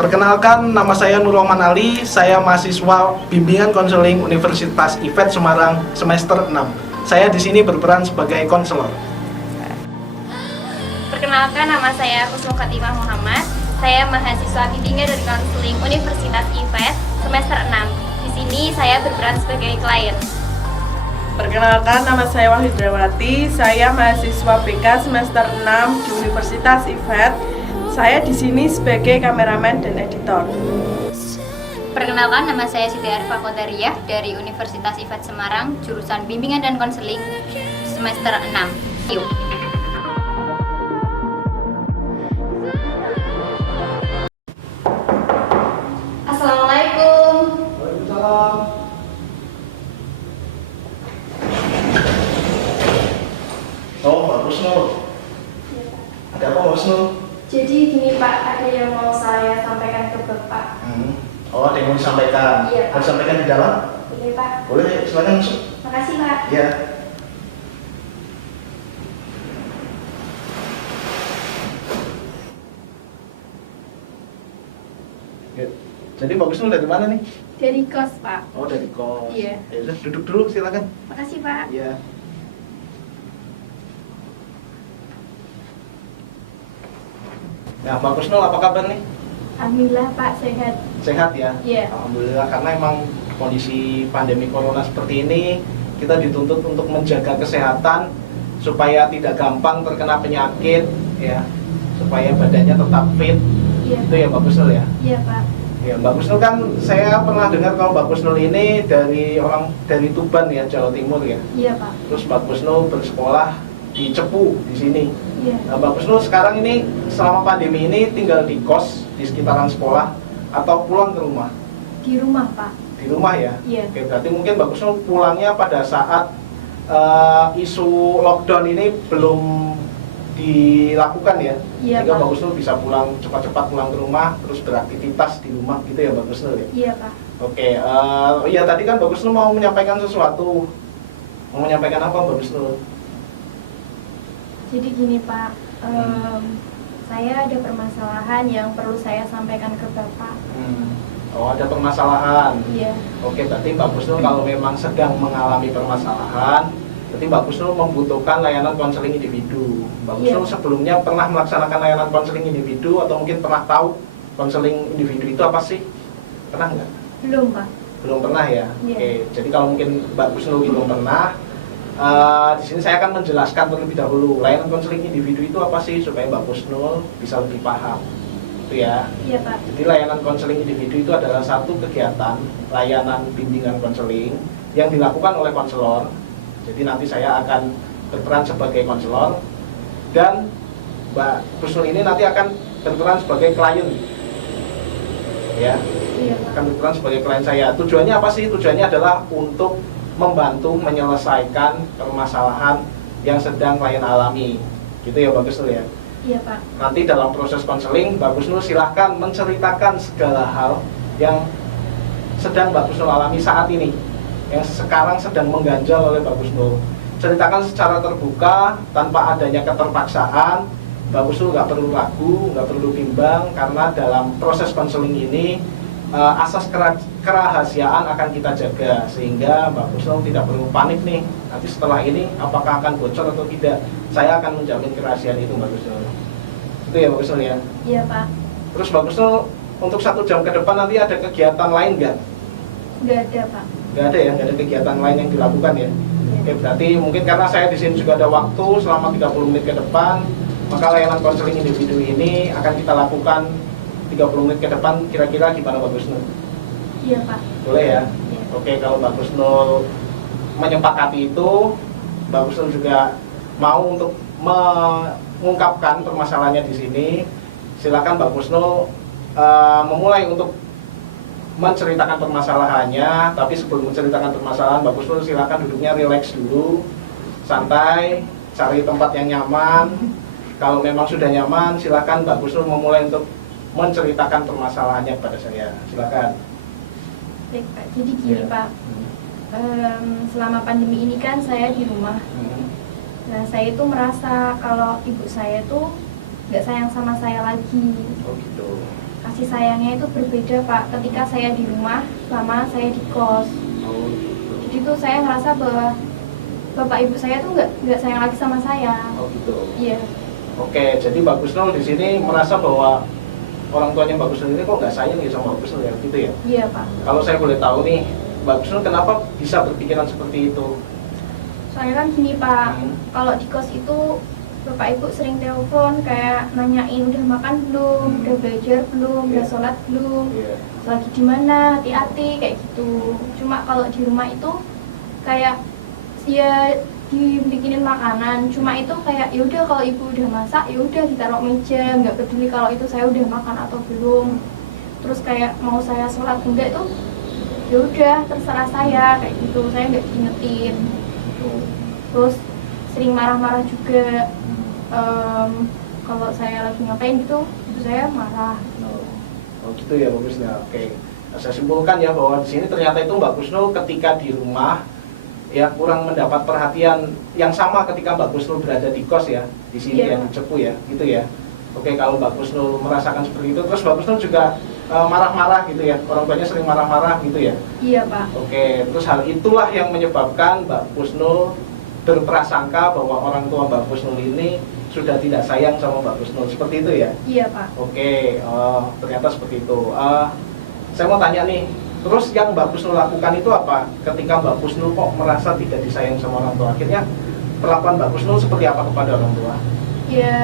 Perkenalkan, nama saya Nur Rahman Ali, saya mahasiswa Bimbingan Konseling Universitas IFET Semarang semester 6. Saya di sini berperan sebagai konselor. Perkenalkan, nama saya Kusmo Khatimah Muhammad. Saya mahasiswa Bimbingan dan Konseling Universitas IFET semester 6. Di sini saya berperan sebagai klien. Perkenalkan, nama saya Wahidrawati. Saya mahasiswa BK semester 6 di Universitas IFET. Saya di sini sebagai kameramen dan editor. Perkenalkan, nama saya Siti Arifah Qodariah dari Universitas IFET Semarang, jurusan Bimbingan dan Konseling semester 6. Yuk. Assalamualaikum. Waalaikumsalam. Oh, bagus Nur. Ada apa Mas Nur? Jadi gini Pak, ada yang mau saya sampaikan ke Bapak. Oh, ada yang mau disampaikan. Iya, Pak. Harus sampaikan di dalam? Boleh Pak? Boleh, silakan masuk. Makasih Pak. Iya. Ya. Jadi bagus Nur dari mana nih? Dari kos Pak. Oh, dari kos. Iya. Ya udah, duduk dulu silakan. Makasih Pak. Iya. Nah, Mbak Kusnul apa kabar nih? Alhamdulillah Pak, sehat. Sehat ya? Iya. Alhamdulillah, karena emang kondisi pandemi corona seperti ini, kita dituntut untuk menjaga kesehatan supaya tidak gampang terkena penyakit, ya, supaya badannya tetap fit. Iya. Itu ya Mbak Kusnul ya? Iya Pak. Ya, Mbak Kusnul kan saya pernah dengar kalau Mbak Kusnul ini dari Tuban ya, Jawa Timur ya. Iya Pak. Terus Mbak Kusnul bersekolah di Cepu di sini. Iya. Nah, Mbak Kusnul sekarang ini selama pandemi ini tinggal di kos di sekitaran sekolah atau pulang ke rumah? Di rumah Pak. Di rumah ya? Iya. Oke, berarti mungkin Mbak Kusnul pulangnya pada saat isu lockdown ini belum dilakukan ya? Iya, Sehingga Pak. Mbak Kusnul bisa pulang cepat-cepat pulang ke rumah terus beraktivitas di rumah gitu ya Mbak Kusnul ya? Iya Pak. Oke, ya tadi kan Mbak Kusnul mau menyampaikan sesuatu. Mau menyampaikan apa Mbak Kusnul? Jadi gini Pak, saya ada permasalahan yang perlu saya sampaikan ke Bapak. Oh, ada permasalahan. Iya. Oke, berarti Mbak Kusnul kalau memang sedang mengalami permasalahan, berarti Mbak Kusnul membutuhkan layanan konseling individu. Mbak Kusnul Iya. sebelumnya pernah melaksanakan layanan konseling individu atau mungkin pernah tahu konseling individu itu apa sih? Pernah nggak? Belum Pak. Belum pernah ya? Iya. Oke, jadi kalau mungkin Mbak Kusnul belum pernah, di sini saya akan menjelaskan terlebih dahulu layanan konseling individu itu apa sih supaya Mbak Kusnul bisa lebih paham. Itu ya. Iya Pak. Jadi layanan konseling individu itu adalah satu kegiatan layanan bimbingan konseling yang dilakukan oleh konselor. Jadi nanti saya akan berperan sebagai konselor dan Mbak Kusnul ini nanti akan berperan sebagai klien. Ya, Iya Pak. akan berperan sebagai klien saya. Tujuannya apa sih? Tujuannya adalah untuk membantu menyelesaikan permasalahan yang sedang klien alami. Gitu ya Mbak Kusnul ya. Iya Pak. Nanti dalam proses konseling Mbak Kusnul silahkan menceritakan segala hal yang sedang Mbak Kusnul alami saat ini, yang sekarang sedang mengganjal oleh Mbak Kusnul. Ceritakan secara terbuka tanpa adanya keterpaksaan. Mbak Kusnul nggak perlu ragu, nggak perlu bimbang, karena dalam proses konseling ini asas kerahasiaan akan kita jaga, sehingga Mbak Kusnul tidak perlu panik nih nanti setelah ini apakah akan bocor atau tidak. Saya akan menjamin kerahasiaan itu Mbak Kusnul. Itu ya Mbak Kusnul ya. Iya Pak. Terus Mbak Kusnul untuk 1 jam ke depan nanti ada kegiatan lain nggak? Nggak ada Pak. Nggak ada ya, nggak ada kegiatan lain yang dilakukan ya. Oke, berarti mungkin karena saya di sini juga ada waktu selama 30 menit ke depan, maka layanan konseling individu ini akan kita lakukan 30 menit ke depan. Kira-kira gimana Mbak Kusnul? Iya Pak. Boleh ya? Iya. Oke, kalau Mbak Kusnul menyepakati itu, Mbak Kusnul juga mau untuk mengungkapkan permasalahannya di sini. Silakan Mbak Kusnul memulai untuk menceritakan permasalahannya. Tapi sebelum menceritakan permasalahan, Mbak Kusnul silakan duduknya rileks dulu, santai, cari tempat yang nyaman. Kalau memang sudah nyaman, silakan Mbak Kusnul memulai untuk menceritakan permasalahannya kepada saya. Silakan. Baik Pak. Jadi gini Iya. Pak, selama pandemi ini kan saya di rumah. Nah, saya itu merasa kalau ibu saya tuh nggak sayang sama saya lagi. Oh gitu. kasih sayangnya itu berbeda Pak ketika saya di rumah sama saya di kos. Oh, gitu. Jadi tuh saya ngerasa bahwa bapak ibu saya tuh nggak sayang lagi sama saya. Oh gitu. Iya. Oke, jadi Mbak Gusnul di sini merasa bahwa orang tuanya Mbak Gusnul ini kok nggak sayang ya sama Mbak Gusnul ya, gitu ya? Iya Pak. Kalau saya boleh tahu nih, Mbak Gusnul kenapa bisa berpikiran seperti itu? Soalnya kan gini Pak, Hmm. kalau di kos itu bapak ibu sering telepon kayak nanyain udah makan belum, udah belajar belum, udah Iya. sholat belum, Iya. lagi di mana, hati-hati kayak gitu. Cuma kalau di rumah itu kayak ya dibikinin makanan, cuma itu kayak ya udah kalau ibu udah masak ya udah ditaruh meja, nggak peduli kalau itu saya udah makan atau belum. Terus kayak mau saya sholat enggak itu ya udah terserah saya kayak gitu, saya nggak diingetin gitu. Terus sering marah-marah juga. Kalau saya lagi ngapain gitu ibu saya marah. Oh gitu ya Mbak Gusnul. Oke. Nah, saya simpulkan ya bahwa di sini ternyata itu Mbak Gusnul ketika di rumah ya kurang mendapat perhatian yang sama ketika Mbak Gusnul berada di kos ya, di sini Iya. ya, di Cepu ya, gitu ya. Oke, kalau Mbak Gusnul merasakan seperti itu, terus Mbak Gusnul juga marah-marah gitu ya, orang tuanya sering marah-marah gitu ya. Iya Pak. Oke, terus hal itulah yang menyebabkan Mbak Gusnul berprasangka bahwa orang tua Mbak Gusnul ini sudah tidak sayang sama Mbak Gusnul, seperti itu ya? Iya Pak. Oke, ternyata seperti itu. Saya mau tanya nih, terus yang Mbak Gusnul lakukan itu apa? Ketika Mbak Gusnul kok merasa tidak disayang sama orang tua, akhirnya perlakuan Mbak Gusnul seperti apa kepada orang tua? Ya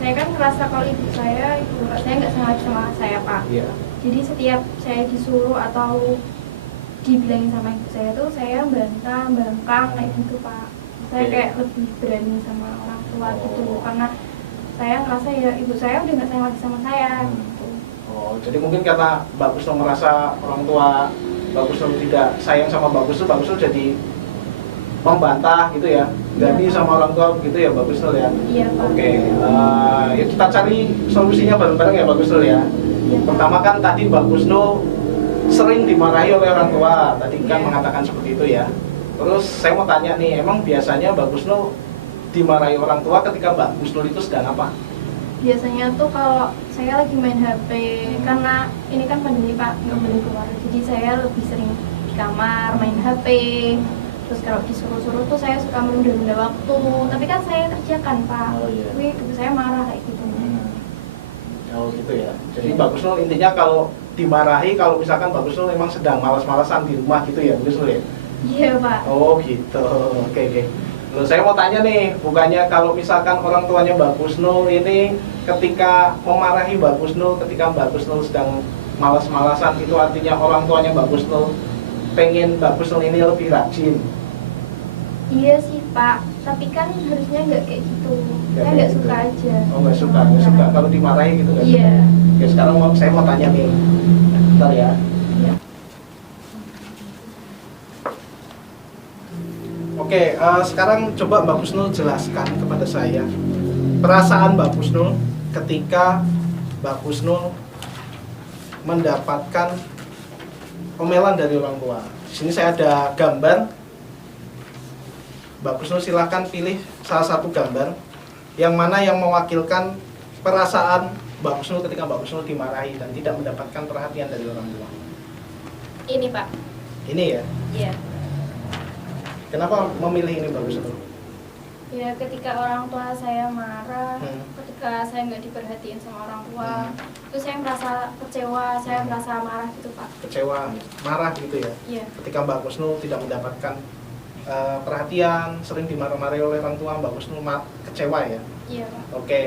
saya kan ngerasa kalau ibu saya nggak sengaja sama saya Pak. Iya. Jadi setiap saya disuruh atau dibilangin sama ibu saya tuh saya bantah, bangkang kayak gitu Pak. Saya Oke. kayak lebih berani sama orang tua gitu, Oh. karena saya ngerasa ya ibu saya udah nggak sayang lagi sama saya gitu. Oh, jadi mungkin karena Mbak Gusnul merasa orang tua Mbak Gusnul tidak sayang sama Mbak Gusnul jadi membantah gitu ya, berani Iya. sama orang tua gitu ya Mbak Gusnul ya. Iya Pak. Oke, ya kita cari solusinya bareng-bareng ya Mbak Gusnul ya. Iya, Pak. Pertama kan tadi Mbak Gusnul sering dimarahi oleh orang tua, tadi kan Iya. mengatakan seperti itu ya. Terus saya mau tanya nih, emang biasanya Mbak Gusnul dimarahi orang tua ketika Mbak Gusnul itu sedang apa? Biasanya tuh kalau saya lagi main HP, karena ini kan pandemi Pak, nggak boleh keluar. Jadi saya lebih sering di kamar main HP. Terus kalau disuruh-suruh tuh saya suka menunda-nunda waktu. Tapi kan saya kerjakan Pak. Oh, iya. Tapi ibu saya marah kayak gitu. Oh gitu ya. Jadi Mbak Gusnul intinya kalau dimarahi, kalau misalkan Mbak Gusnul memang sedang malas-malasan di rumah gitu ya Mbak Gusnul ya? Iya Pak. Oh gitu, oke. Loh, saya mau tanya nih, bukannya kalau misalkan orang tuanya Mbak Gusnul ini ketika memarahi Mbak Gusnul, ketika Mbak Gusnul sedang malas-malasan, itu artinya orang tuanya Mbak Gusnul pengen Mbak Gusnul ini lebih rajin. Iya sih Pak. Tapi kan harusnya nggak kayak gitu. Nggak Saya kayak nggak gitu. suka aja. Oh nggak suka kalau dimarahi gitu nggak Iya. suka. Oke, sekarang saya mau tanya nih, bentar ya. Iya. Oke, sekarang coba Mbak Gusnul jelaskan kepada saya perasaan Mbak Gusnul ketika Mbak Gusnul mendapatkan omelan dari orang tua. Di sini saya ada gambar. Mbak Gusnul silakan pilih salah satu gambar yang mana yang mewakilkan perasaan Mbak Gusnul ketika Mbak Gusnul dimarahi dan tidak mendapatkan perhatian dari orang tua. Ini Pak. Ini ya. Iya. Kenapa memilih ini Mbak Gusnul? Ya ketika orang tua saya marah, Hmm. ketika saya nggak diperhatiin sama orang tua, itu saya merasa kecewa, saya merasa marah gitu Pak. Kecewa, marah gitu ya. Iya. Ketika Mbak Gusnul tidak mendapatkan perhatian, sering dimarah-marahi oleh orang tua, Mbak Gusnul kecewa ya. Iya Pak. Oke,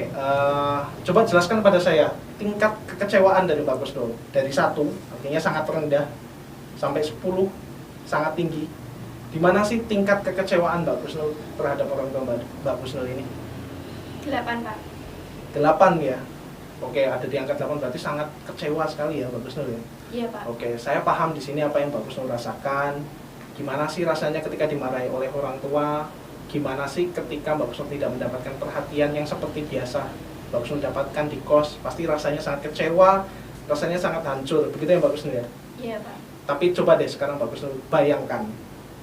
coba jelaskan pada saya tingkat kekecewaan dari Mbak Gusnul dari 1, artinya sangat rendah, sampai 10, sangat tinggi. Di mana sih tingkat kekecewaan Mbak Gusnul terhadap orang tua Mbak Gusnul ini? 8 Pak. 8 ya. Oke, ada di angka 8 berarti sangat kecewa sekali ya Mbak Gusnul ya. Iya Pak. Oke, saya paham di sini apa yang Mbak Gusnul rasakan. Gimana sih rasanya ketika dimarahi oleh orang tua? Gimana sih ketika Mbak Gusnul tidak mendapatkan perhatian yang seperti biasa Mbak Gusnul dapatkan di kos? Pasti rasanya sangat kecewa, rasanya sangat hancur. Begitu ya Mbak Gusnul ya? Iya Pak. Tapi coba deh sekarang Mbak Gusnul bayangkan,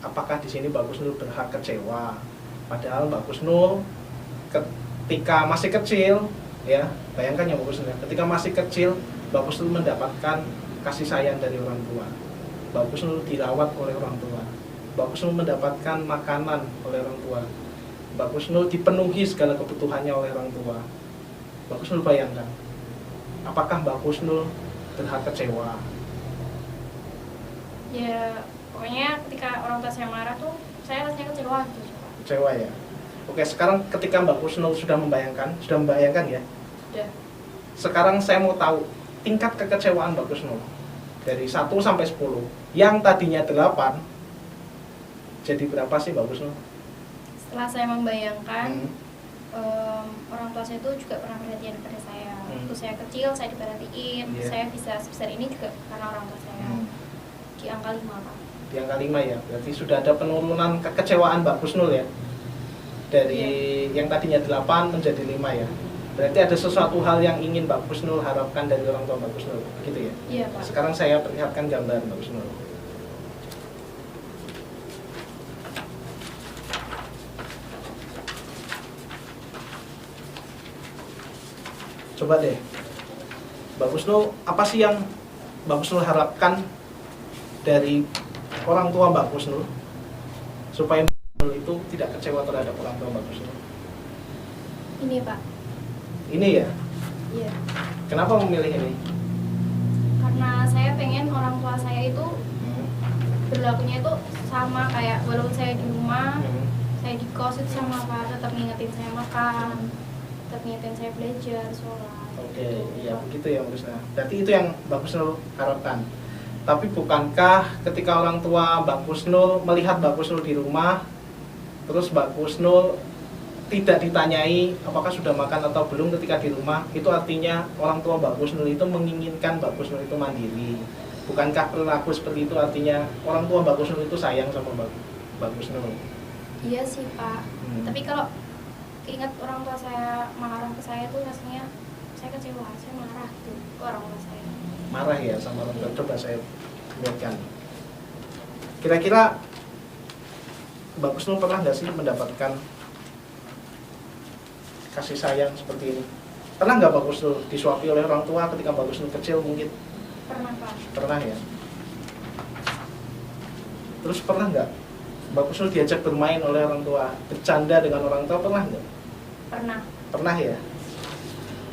apakah di sini Mbak Gusnul berhak kecewa? Padahal Mbak Gusnul ketika masih kecil Ya, bayangkan ya Mbak Kusnul, ketika masih kecil Mbak Kusnul mendapatkan kasih sayang dari orang tua, Mbak Kusnul dirawat oleh orang tua, Mbak Kusnul mendapatkan makanan oleh orang tua, Mbak Kusnul dipenuhi segala kebutuhannya oleh orang tua. Mbak Kusnul bayangkan, apakah Mbak Kusnul berhak kecewa? Ya pokoknya ketika orang tua saya marah tuh saya rasanya kecewa gitu. Kecewa ya. Oke, sekarang ketika Mbak Kusnul sudah membayangkan ya. Sudah. Sekarang saya mau tahu tingkat kekecewaan Mbak Kusnul dari 1 sampai 10. Yang tadinya 8 jadi berapa sih Mbak Kusnul? Setelah saya membayangkan orang tua saya itu juga pernah perhatian pada saya. Waktu saya kecil saya diperhatiin, saya bisa sebesar ini juga karena orang tua saya. Di angka 5 Pak. Di angka 5 ya, berarti sudah ada penurunan kekecewaan Mbak Kusnul ya. Dari yang tadinya 8 menjadi 5 ya. Berarti ada sesuatu hal yang ingin Mbak Kusnul harapkan dari orang tua Mbak Kusnul, begitu ya? Iya Pak. Sekarang saya perlihatkan gambar Mbak Kusnul. Coba deh, Mbak Kusnul, apa sih yang Mbak Kusnul harapkan dari orang tua Mbak Kusnul supaya Mbak Kusnul itu tidak kecewa terhadap orang tua Mbak Kusnul? Ini Pak. Ini ya? Iya. Kenapa memilih ini? Karena saya pengen orang tua saya itu berlakunya itu sama kayak walaupun saya di rumah, saya di kos itu sama Pak, tetap ngingetin saya makan, tetap ngingetin saya belajar, sholat. Oke, iya begitu ya Mbak Kusnul. Berarti itu yang Mbak Kusnul harapkan. Tapi bukankah ketika orang tua Mbak Kusnul melihat Mbak Kusnul di rumah, terus Mbak Kusnul tidak ditanyai apakah sudah makan atau belum ketika di rumah, itu artinya orang tua Mbak Kusnul itu menginginkan Mbak Kusnul itu mandiri. Bukankah perilaku seperti itu artinya orang tua Mbak Kusnul itu sayang sama Mbak Kusnul? Iya sih Pak. Tapi kalau keinget orang tua saya marah ke saya tuh rasanya saya kecewa, saya marah gitu ke orang tua saya. Marah ya sama orang tua. Coba saya lihatkan. Kira-kira Mbak Kusnul pernah nggak sih mendapatkan kasih sayang seperti ini? Pernah nggak Mbak Kusnul disuapi oleh orang tua ketika Mbak Kusnul kecil mungkin? Pernah Pak. Pernah ya. Terus pernah nggak Mbak Kusnul diajak bermain oleh orang tua, bercanda dengan orang tua, pernah nggak? Pernah. Pernah ya.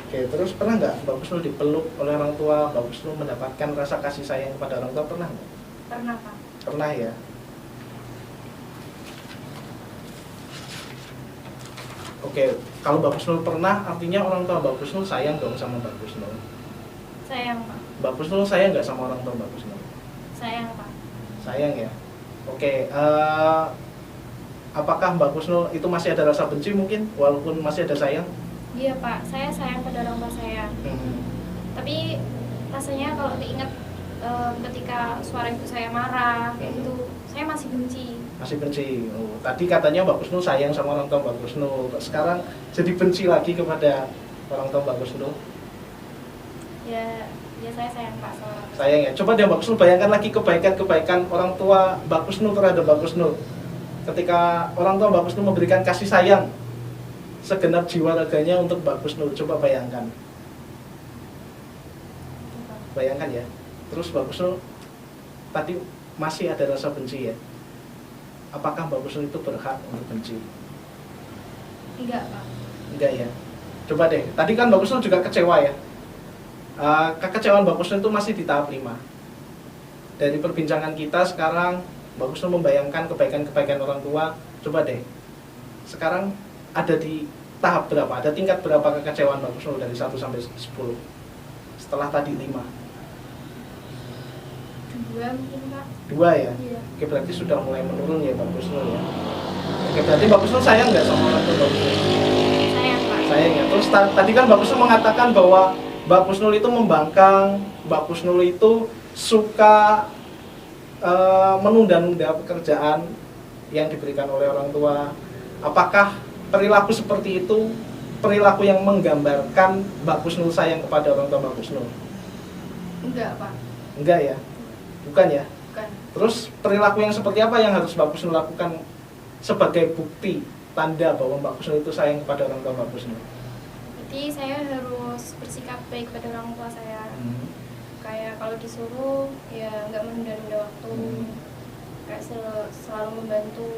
Oke, terus pernah nggak Mbak Kusnul dipeluk oleh orang tua, Mbak Kusnul mendapatkan rasa kasih sayang kepada orang tua, pernah nggak? Pernah Pak. Pernah ya. Oke, kalau Mbak Kusnul pernah, artinya orang tua Mbak Kusnul sayang dong sama Mbak Kusnul. Sayang Pak. Mbak Kusnul sayang nggak sama orang tua Mbak Kusnul? Sayang Pak. Sayang ya. Oke, apakah Mbak Kusnul itu masih ada rasa benci mungkin, walaupun masih ada sayang? Iya Pak, saya sayang pada orang tua saya. Tapi rasanya kalau diingat ketika suara ibu saya marah, itu saya masih benci. Masih benci. Oh, tadi katanya Mbak Kusnul sayang sama orang tua Mbak Kusnul, sekarang jadi benci lagi kepada orang tua Mbak Kusnul? Ya saya sayang Pak sama orang tua. Sayang ya. Coba deh Mbak Kusnul bayangkan lagi kebaikan-kebaikan orang tua Mbak Kusnul terhadap Mbak Kusnul. Ketika orang tua Mbak Kusnul memberikan kasih sayang segenap jiwa raganya untuk Mbak Kusnul, coba bayangkan. Bayangkan ya. Terus Mbak Kusnul tadi masih ada rasa benci ya. Apakah Mbak Kusnul itu berhak untuk benci? Enggak Pak. Enggak ya. Coba deh. Tadi kan Mbak Kusnul juga kecewa ya. Kekecewaan Mbak Kusnul itu masih di tahap 5. Dari perbincangan kita sekarang, Mbak Kusnul membayangkan kebaikan-kebaikan orang tua. Coba deh. Sekarang ada di tahap berapa? Ada tingkat berapa kekecewaan Mbak Kusnul dari 1 sampai 10? Setelah tadi 5. 2 mungkin Pak. 2 ya? Iya. Oke, berarti sudah mulai menurun ya Mbak Kusnul ya. Oke, berarti Mbak Kusnul sayang nggak sama orang tua Mbak Kusnul? Sayang Pak. Sayang ya. Terus tadi kan Mbak Kusnul mengatakan bahwa Mbak Kusnul itu membangkang, Mbak Kusnul itu suka menunda-nunda pekerjaan yang diberikan oleh orang tua. Apakah perilaku seperti itu perilaku yang menggambarkan Mbak Kusnul sayang kepada orang tua Mbak Kusnul? Enggak Pak. Enggak ya? Bukan ya? Bukan. Terus perilaku yang seperti apa yang harus Mbak Kusnul lakukan sebagai bukti tanda bahwa Mbak Kusnul itu sayang kepada orang tua Mbak Kusnul? Berarti saya harus bersikap baik pada orang tua saya. Kayak kalau disuruh ya nggak menunda-nunda waktu. Kayak selalu membantu,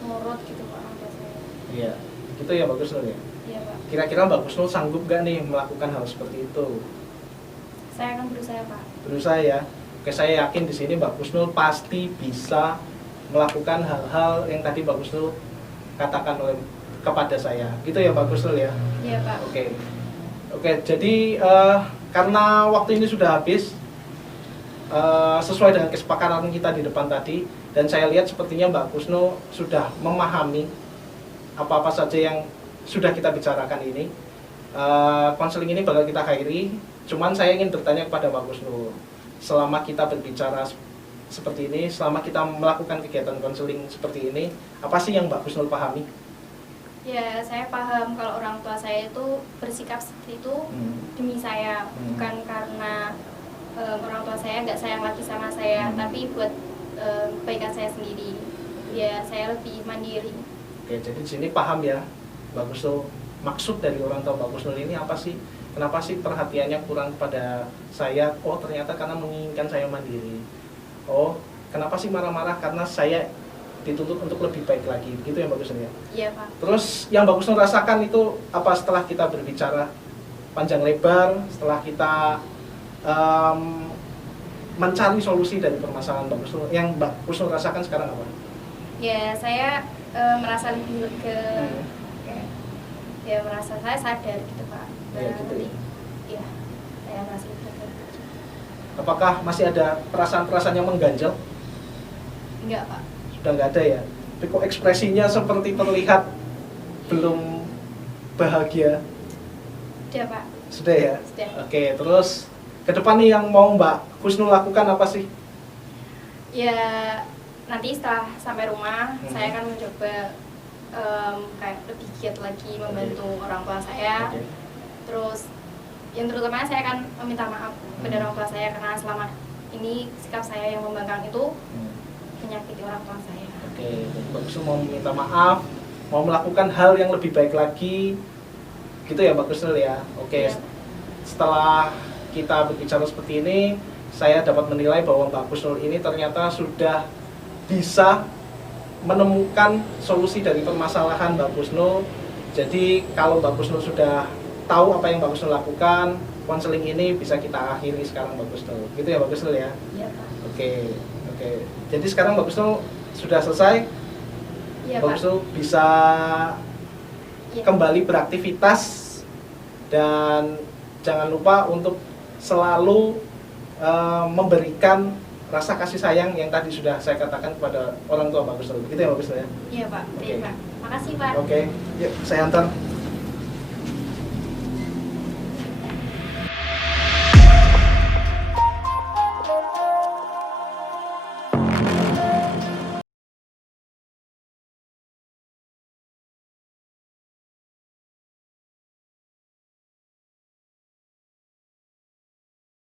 nurut gitu ke orang tua saya. Iya, gitu ya Mbak Kusnul ya. Iya Pak. Kira-kira Mbak Kusnul sanggup gak nih melakukan hal seperti itu? Saya akan berusaha Pak. Berusaha ya. Oke, saya yakin di sini Mbak Kusnul pasti bisa melakukan hal-hal yang tadi Mbak Kusnul katakan oleh kepada saya. Gitu ya Mbak Kusnul ya. Iya Pak. Oke, jadi karena waktu ini sudah habis, sesuai dengan kesepakatan kita di depan tadi, dan saya lihat sepertinya Mbak Kusnul sudah memahami apa-apa saja yang sudah kita bicarakan ini. Konseling ini bakal kita akhiri. Cuman saya ingin bertanya kepada Mbak Kusnul, selama kita berbicara seperti ini, selama kita melakukan kegiatan konseling seperti ini, apa sih yang Mbak Kusnul pahami? Ya, saya paham kalau orang tua saya itu bersikap seperti itu demi saya, bukan karena orang tua saya nggak sayang lagi sama saya, tapi buat kebaikan saya sendiri. Ya, saya lebih mandiri. Oke, jadi di sini paham ya, Mbak Kusnul. Maksud dari orang tua Mbak Kusnul ini apa sih? Kenapa sih perhatiannya kurang pada saya? Oh, ternyata karena menginginkan saya mandiri. Oh, kenapa sih marah-marah? Karena saya dituntut untuk lebih baik lagi. Gitu ya Mbak Kusnul ya? Iya Pak. Terus yang Mbak Kusnul rasakan itu apa setelah kita berbicara panjang lebar, setelah kita mencari solusi dari permasalahan Mbak Kusnul, yang Mbak Kusnul rasakan sekarang apa? Ya, saya merasa lebih ya merasa saya sadar gitu Pak. Ya, gitu ya. Iya, saya merasa lebih lega. Apakah masih ada perasaan-perasaan yang mengganjal? Enggak Pak. Sudah nggak ada ya? Tapi kok ekspresinya seperti terlihat belum bahagia? Sudah Pak. Sudah ya? Sudah. Oke, terus ke depan nih yang mau Mbak Kusnul lakukan apa sih? Ya, nanti setelah sampai rumah saya akan mencoba kayak lebih giat lagi membantu orang tua saya. Terus yang terutama saya akan meminta maaf kepada orang tua saya karena selama ini sikap saya yang membangkang itu menyakiti orang tua saya. Oke, Mbak Kusnul mau meminta maaf, mau melakukan hal yang lebih baik lagi, gitu ya Mbak Kusnul ya. Oke, Ya. Setelah kita berbicara seperti ini, saya dapat menilai bahwa Mbak Kusnul ini ternyata sudah bisa menemukan solusi dari permasalahan Mbak Kusnul. Jadi kalau Mbak Kusnul sudah tahu apa yang Mbak Kusnul lakukan, konseling ini bisa kita akhiri sekarang Mbak Kusnul. Gitu ya Mbak Kusnul ya. Iya Pak. Oke. Jadi sekarang Mbak Kusnul sudah selesai. Iya Mbak Pak. Kusnul bisa Iya. kembali beraktivitas, dan jangan lupa untuk selalu memberikan rasa kasih sayang yang tadi sudah saya katakan kepada orang tua Mbak Kusnul. Begitu ya Mbak Kusnul ya. Iya Pak. Oke. Baik Pak. Makasih Pak. Oke, yuk saya antar.